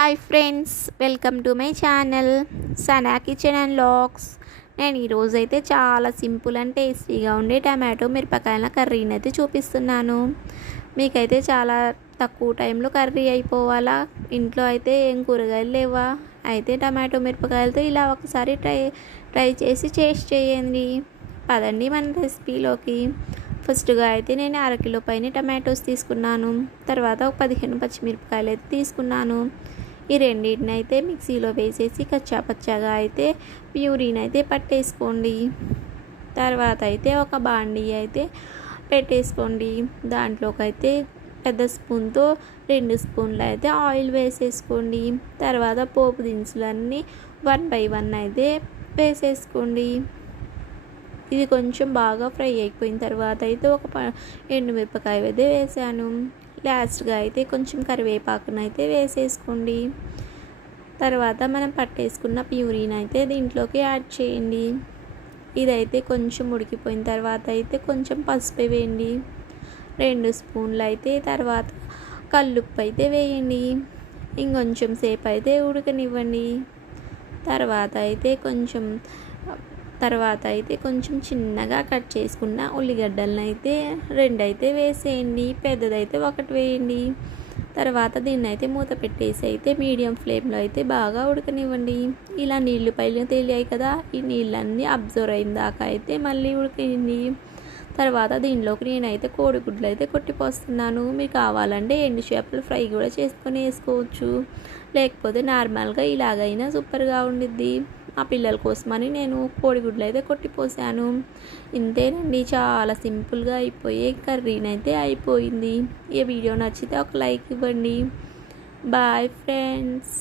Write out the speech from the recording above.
Hi friends, welcome to my channel Sana kitchen and logs. నేను ఈరోజైతే చాలా సింపుల్ అండ్ టేస్టీగా ఉండే టమాటో మిరపకాయల కర్రీని అయితే చూపిస్తున్నాను. మీకైతే చాలా తక్కువ టైంలో కర్రీ అయిపోవాలా, ఇంట్లో అయితే ఏం కూరగాయలు లేవా, అయితే టమాటో మిరపకాయలతో ఇలా ఒకసారి ట్రై చేసి టేస్ట్ చేయండి. పదండి మన రెసిపీలోకి. ఫస్ట్గా అయితే నేను అరకిలో పైన టమాటోస్ తీసుకున్నాను. తర్వాత ఒక 15 పచ్చిమిరపకాయలు అయితే తీసుకున్నాను. ఈ రెండింటిని అయితే మిక్సీలో వేసేసి కచ్చాపచ్చాగా అయితే ప్యూరీని అయితే పట్టేసుకోండి. తర్వాత అయితే ఒక బాండీ అయితే పెట్టేసుకోండి. దాంట్లోకి అయితే పెద్ద స్పూన్తో 2 స్పూన్లు అయితే ఆయిల్ వేసేసుకోండి. తర్వాత పోపు దినుసులన్నీ 1 బై 1 అయితే వేసేసుకోండి. ఇది కొంచెం బాగా ఫ్రై అయిపోయిన తర్వాత అయితే ఒక ఎండుమిరపకాయ అయితే వేసాను. లాస్ట్గా అయితే కొంచెం కరివేపాకును అయితే వేసేసుకోండి. తర్వాత మనం పట్టేసుకున్న ప్యూరీని అయితే దీంట్లోకి యాడ్ చేయండి. ఇదైతే కొంచెం ఉడికిపోయిన తర్వాత అయితే కొంచెం పసుపు వేయండి, 2 స్పూన్లు అయితే. తర్వాత కల్లుప్పు అయితే వేయండి. ఇంకొంచెం సేపు అయితే ఉడకనివ్వండి. తర్వాత అయితే కొంచెం చిన్నగా కట్ చేసుకున్న ఉల్లిగడ్డలను అయితే 2 అయితే వేసేయండి, పెద్దదైతే 1 వేయండి. తర్వాత దీన్ని అయితే మూత పెట్టేసి అయితే మీడియం ఫ్లేమ్లో అయితే బాగా ఉడకనివ్వండి. ఇలా నీళ్లు పైన తేలియాయి కదా, ఈ నీళ్ళన్నీ అబ్జర్వ్ అయిన దాకా అయితే మళ్ళీ ఉడకండి. తర్వాత దీనిలోకి నేనైతే కోడిగుడ్లు అయితే కొట్టిపోస్తున్నాను. మీకు కావాలంటే ఎండు చేపలు ఫ్రై కూడా చేసుకొని వేసుకోవచ్చు, లేకపోతే నార్మల్గా ఇలాగైనా సూపర్గా ఉండిద్ది. ఆ పిల్లల కోసమని నేను కోడిగుడ్లు అయితే కొట్టిపోసాను. ఇంతేనండి, చాలా సింపుల్గా అయిపోయే కర్రీని అయితే అయిపోయింది. ఈ వీడియో నచ్చితే ఒక లైక్ ఇవ్వండి. Bye friends.